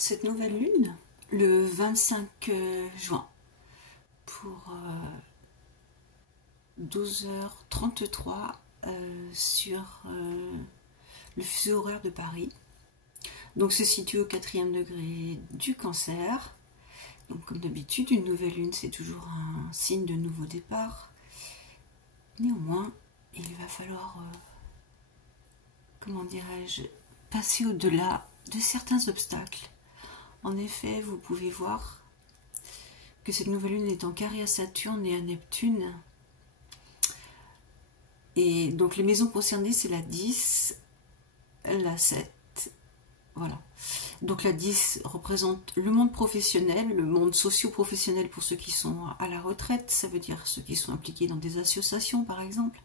cette nouvelle lune le 25 juin pour 12h33 sur le fuseau horaire de Paris. Donc se situe au 4e degré du Cancer. Donc comme d'habitude, une nouvelle lune, c'est toujours un signe de nouveau départ. Néanmoins, il va falloir, comment dirais-je, passer au-delà de certains obstacles. En effet, vous pouvez voir que cette nouvelle lune est en carré à Saturne et à Neptune. Et donc les maisons concernées, c'est la 10, la 7, voilà. Donc la 10 représente le monde professionnel, le monde socio-professionnel pour ceux qui sont à la retraite, ça veut dire ceux qui sont impliqués dans des associations par exemple,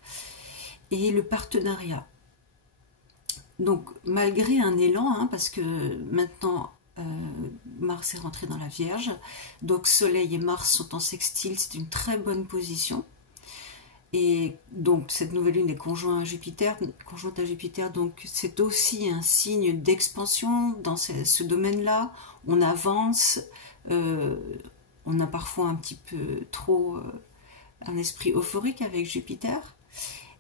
et le partenariat. Donc malgré un élan, parce que maintenant Mars est rentré dans la Vierge, donc Soleil et Mars sont en sextile, c'est une très bonne position. Et donc cette nouvelle lune est conjointe à Jupiter, donc c'est aussi un signe d'expansion dans ce domaine-là. On avance, on a parfois un petit peu trop un esprit euphorique avec Jupiter.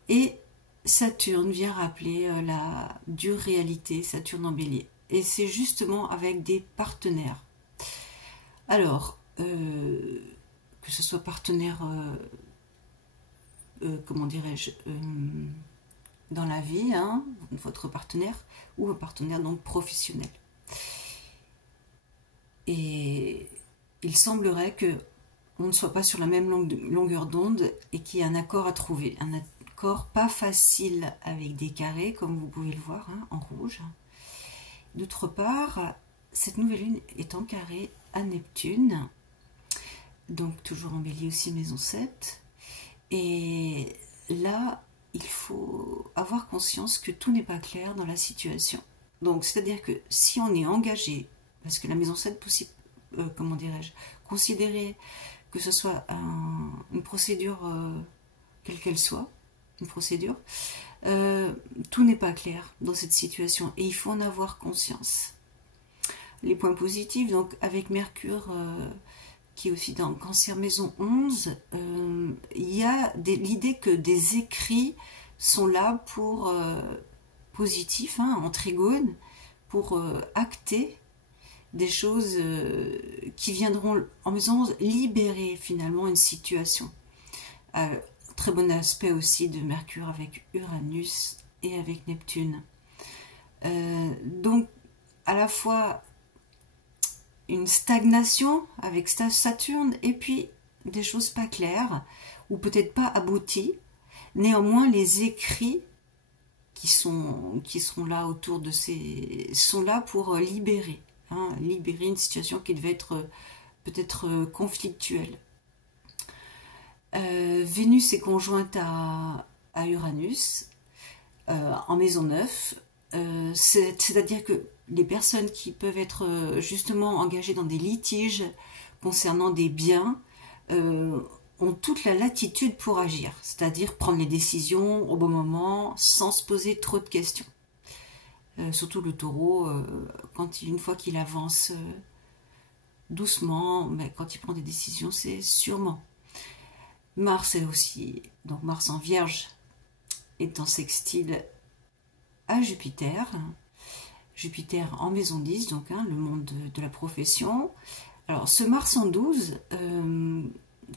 Et Saturne vient rappeler la dure réalité, Saturne en Bélier. Et c'est justement avec des partenaires. Alors, que ce soit partenaire... comment dirais-je, dans la vie, votre partenaire, ou un partenaire donc professionnel. Et il semblerait que on ne soit pas sur la même longueur d'onde et qu'il y ait un accord à trouver. Un accord pas facile avec des carrés, comme vous pouvez le voir, en rouge. D'autre part, cette nouvelle lune est en carré à Neptune, donc toujours en Bélier aussi, maison 7. Et là, il faut avoir conscience que tout n'est pas clair dans la situation. Donc, c'est-à-dire que si on est engagé, parce que la maison 7, comment dirais-je, considérer que ce soit une procédure, quelle qu'elle soit, une procédure, tout n'est pas clair dans cette situation et il faut en avoir conscience. Les points positifs, donc avec Mercure... qui est aussi dans Cancer maison 11, il y a l'idée que des écrits sont là pour positifs, en trigone, pour acter des choses qui viendront en maison 11 libérer finalement une situation. Très bon aspect aussi de Mercure avec Uranus et avec Neptune. Donc à la fois une stagnation avec Saturne et puis des choses pas claires ou peut-être pas abouties. Néanmoins, les écrits qui seront là autour de ces sont là pour libérer, libérer une situation qui devait être peut-être conflictuelle. Vénus est conjointe à Uranus en maison 9, c'est-à-dire que les personnes qui peuvent être justement engagées dans des litiges concernant des biens ont toute la latitude pour agir, c'est-à-dire prendre les décisions au bon moment sans se poser trop de questions. Surtout le taureau, une fois qu'il avance doucement, mais quand il prend des décisions, c'est sûrement. Mars est aussi, donc Mars en Vierge est en sextile à Jupiter. Jupiter en maison 10, donc le monde de la profession. Alors ce Mars en 12,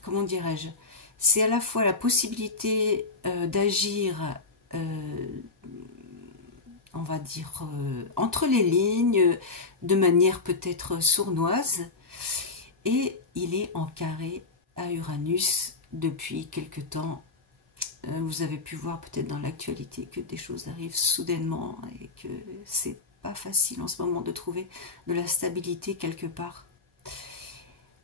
comment dirais-je, c'est à la fois la possibilité d'agir, on va dire, entre les lignes, de manière peut-être sournoise, et il est en carré à Uranus depuis quelque temps. Vous avez pu voir peut-être dans l'actualité que des choses arrivent soudainement et que c'est pas facile en ce moment de trouver de la stabilité quelque part.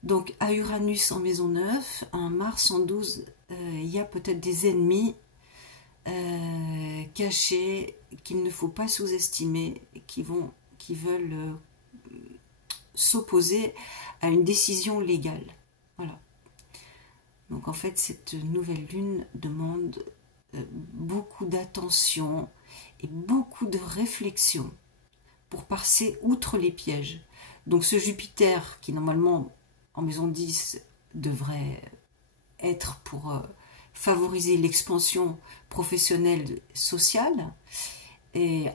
Donc à Uranus en maison 9, en Mars en 12, il y a peut-être des ennemis cachés qu'il ne faut pas sous-estimer, qui veulent s'opposer à une décision légale. Voilà. Donc en fait, cette nouvelle lune demande beaucoup d'attention et beaucoup de réflexion pour passer outre les pièges. Donc ce Jupiter, qui normalement en maison 10 devrait être pour favoriser l'expansion professionnelle sociale, est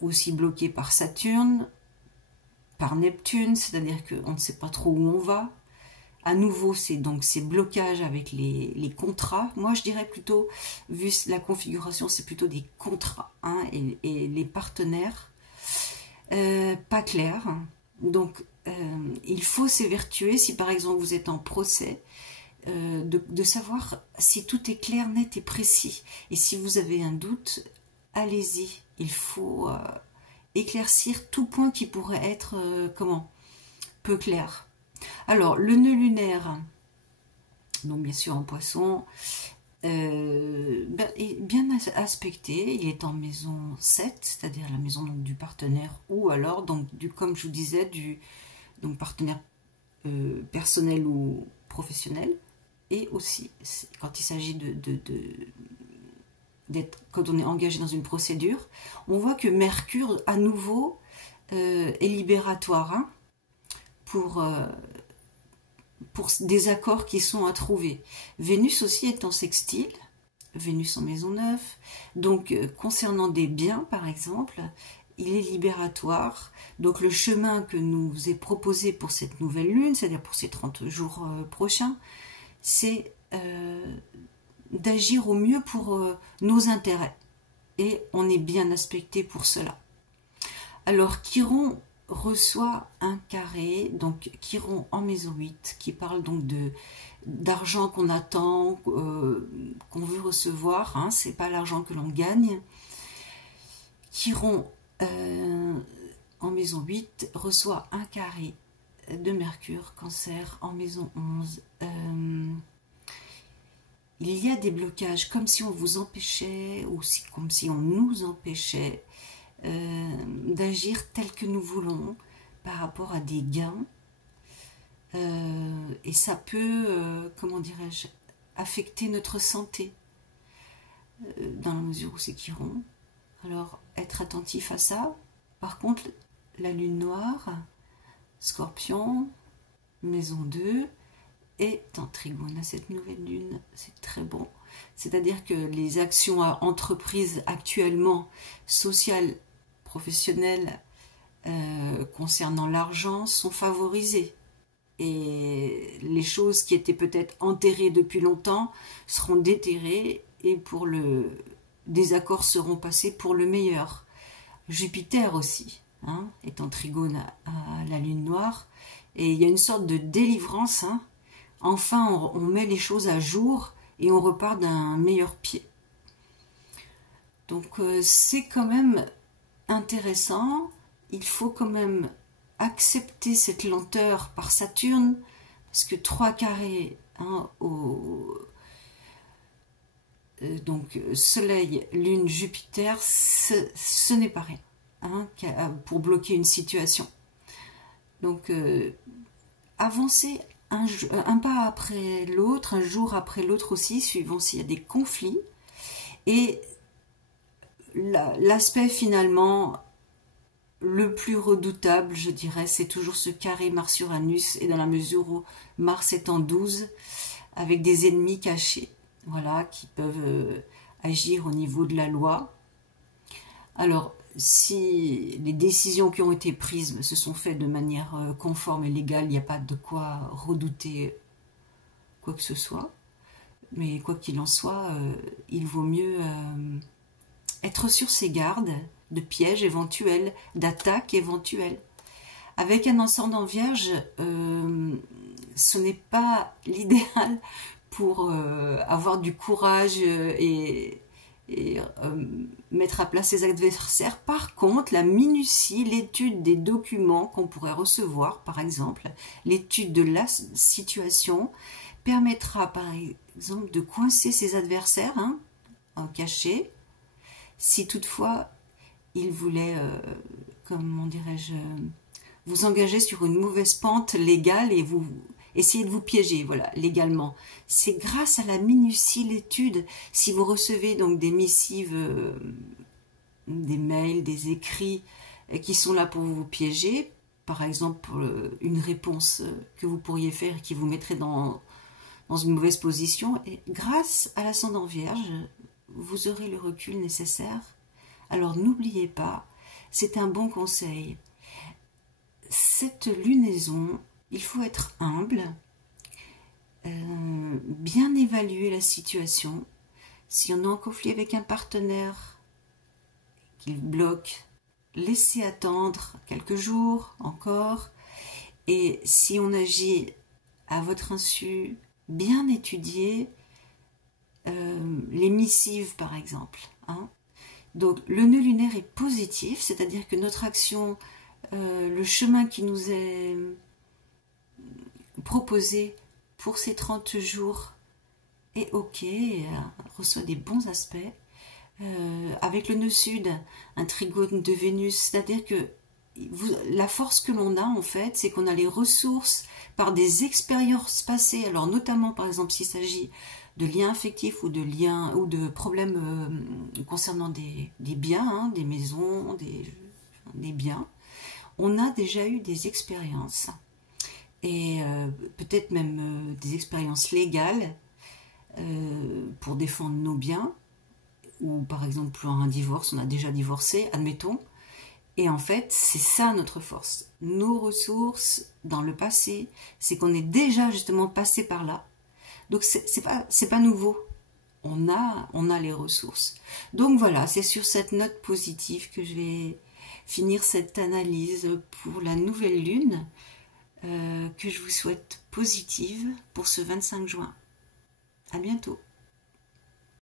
aussi bloqué par Saturne, par Neptune, c'est-à-dire qu'on ne sait pas trop où on va. À nouveau, c'est donc ces blocages avec les contrats. Moi, je dirais plutôt, vu la configuration, c'est plutôt des contrats, hein, et les partenaires pas clairs. Donc, il faut s'évertuer, si par exemple vous êtes en procès, de savoir si tout est clair, net et précis. Et si vous avez un doute, allez-y. Il faut éclaircir tout point qui pourrait être, peu clair. Alors, le nœud lunaire, donc bien sûr en Poisson, est bien aspecté. Il est en maison 7, c'est-à-dire la maison donc, du partenaire, ou alors, donc, comme je vous disais, du partenaire personnel ou professionnel. Et aussi, quand il s'agit quand on est engagé dans une procédure, on voit que Mercure, à nouveau, est libératoire, hein, pour des accords qui sont à trouver. Vénus aussi est en sextile, Vénus en maison 9, donc concernant des biens par exemple, il est libératoire. Donc le chemin que nous est proposé pour cette nouvelle lune, c'est-à-dire pour ces 30 jours prochains, c'est d'agir au mieux pour nos intérêts. Et on est bien aspecté pour cela. Alors Chiron reçoit un carré, donc Chiron en maison 8, qui parle donc d'argent qu'on attend, qu'on veut recevoir, hein, c'est pas l'argent que l'on gagne. Chiron en maison 8 reçoit un carré de Mercure, Cancer en maison 11. Il y a des blocages, comme si on vous empêchait, ou comme si on nous empêchait d'agir tel que nous voulons par rapport à des gains, et ça peut, comment dirais-je, affecter notre santé, dans la mesure où c'est Chiron. Alors être attentif à ça. Par contre, la lune noire, Scorpion, maison 2, est en trigone à cette nouvelle lune. C'est très bon. C'est-à-dire que les actions entreprises actuellement, sociales, professionnelles, concernant l'argent, sont favorisées. Et les choses qui étaient peut-être enterrées depuis longtemps seront déterrées et des accords seront passés pour le meilleur. Jupiter aussi, hein, est en trigone à la lune noire. Et il y a une sorte de délivrance, hein. Enfin, on met les choses à jour et on repart d'un meilleur pied. Donc, c'est quand même intéressant. Il faut quand même accepter cette lenteur par Saturne, parce que 3 carrés, hein, donc Soleil, Lune, Jupiter, ce n'est pas rien, hein, pour bloquer une situation. Donc, avancer un pas après l'autre, un jour après l'autre aussi, suivant s'il y a des conflits. Et l'aspect finalement le plus redoutable, je dirais, c'est toujours ce carré Mars-Uranus, et dans la mesure où Mars est en 12, avec des ennemis cachés, voilà, qui peuvent agir au niveau de la loi. Alors, si les décisions qui ont été prises se sont faites de manière conforme et légale, il n'y a pas de quoi redouter quoi que ce soit. Mais quoi qu'il en soit, il vaut mieux être sur ses gardes de pièges éventuels, d'attaques éventuelles. Avec un ascendant vierge, ce n'est pas l'idéal pour avoir du courage et mettre à plat ses adversaires. Par contre, la minutie, l'étude des documents qu'on pourrait recevoir, par exemple, l'étude de la situation, permettra par exemple de coincer ses adversaires, hein, en cachet, si toutefois il voulait, comment dirais-je, vous engager sur une mauvaise pente légale et vous essayer de vous piéger, voilà, légalement. C'est grâce à la minutie, l'étude, si vous recevez donc des missives, des mails, des écrits qui sont là pour vous piéger, par exemple, une réponse que vous pourriez faire et qui vous mettrait dans une mauvaise position. Et grâce à l'ascendant Vierge, vous aurez le recul nécessaire. Alors n'oubliez pas, c'est un bon conseil. Cette lunaison, il faut être humble, bien évaluer la situation. Si on est en conflit avec un partenaire qui bloque, laissez attendre quelques jours encore. Et si on agit à votre insu, bien étudier les missives par exemple. Hein. Donc le nœud lunaire est positif, c'est-à-dire que notre action, le chemin qui nous est proposé pour ces 30 jours est ok, reçoit des bons aspects. Avec le nœud sud, un trigone de Vénus, c'est-à-dire que la force que l'on a en fait, c'est qu'on a les ressources par des expériences passées, alors notamment par exemple s'il s'agit de liens affectifs ou de liens ou de problèmes concernant des biens, hein, des maisons, des biens, on a déjà eu des expériences et peut-être même des expériences légales pour défendre nos biens, ou par exemple un divorce, on a déjà divorcé, admettons. Et en fait, c'est ça notre force. Nos ressources dans le passé, c'est qu'on est déjà justement passé par là. Donc c'est pas nouveau. On a les ressources. Donc voilà, c'est sur cette note positive que je vais finir cette analyse pour la nouvelle lune que je vous souhaite positive pour ce 25 juin. À bientôt.